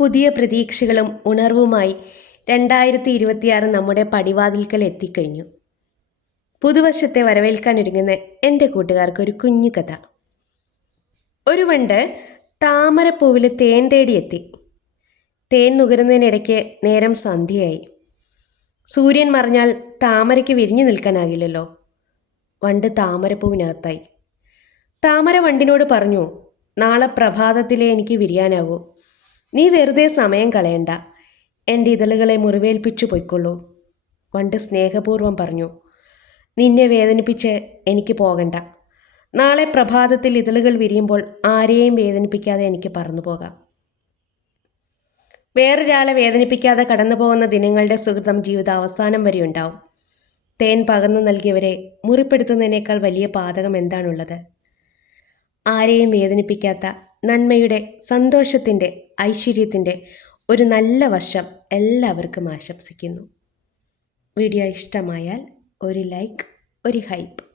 പുതിയ പ്രതീക്ഷകളും ഉണർവുമായി രണ്ടായിരത്തി ഇരുപത്തിയാറ് നമ്മുടെ പടിവാതിൽക്കൽ എത്തിക്കഴിഞ്ഞു. പുതുവർഷത്തെ വരവേൽക്കാനൊരുങ്ങുന്ന എന്റെ കൂട്ടുകാർക്ക് ഒരു കുഞ്ഞു കഥ. ഒരു വണ്ട് താമരപ്പൂവിൽ തേൻ തേടിയെത്തി. തേൻ നുകരുന്നതിനിടയ്ക്ക് നേരം സന്ധ്യയായി. സൂര്യൻ മറിഞ്ഞാൽ താമരയ്ക്ക് വിരിഞ്ഞു നിൽക്കാനാകില്ലല്ലോ. വണ്ട് താമരപ്പൂവിനകത്തായി. താമര വണ്ടിനോട് പറഞ്ഞു നാളെ പ്രഭാതത്തിലെ എനിക്ക് വിരിയാനാകൂ. നീ വെറുതെ സമയം കളയണ്ട. എന്റെ ഇതളുകളെ മുറിവേൽപ്പിച്ചു പൊയ്ക്കൊള്ളൂ. വണ്ട് സ്നേഹപൂർവം പറഞ്ഞു നിന്നെ വേദനിപ്പിച്ച് എനിക്ക് പോകണ്ട. നാളെ പ്രഭാതത്തിൽ ഇതളുകൾ വിരിയുമ്പോൾ ആരെയും വേദനിപ്പിക്കാതെ എനിക്ക് പറന്നു പോകാം. വേറൊരാളെ വേദനിപ്പിക്കാതെ കടന്നു പോകുന്ന ദിനങ്ങളുടെ സുഹൃതം ജീവിത അവസാനം വരെ ഉണ്ടാവും. തേൻ പകർന്നു നൽകിയവരെ മുറിപ്പെടുത്തുന്നതിനേക്കാൾ വലിയ പാതകം എന്താണുള്ളത്? ആരെയും വേദനിപ്പിക്കാത്ത നന്മയുടെ സന്തോഷത്തിന്റെ ഐശ്വര്യത്തിന്റെ ഒരു നല്ല വർഷം എല്ലാവർക്കും ആശംസിക്കുന്നു. വീഡിയോ ഇഷ്ടമായാൽ ഒരു ലൈക്ക് ഒരു ഹൈപ്പ്.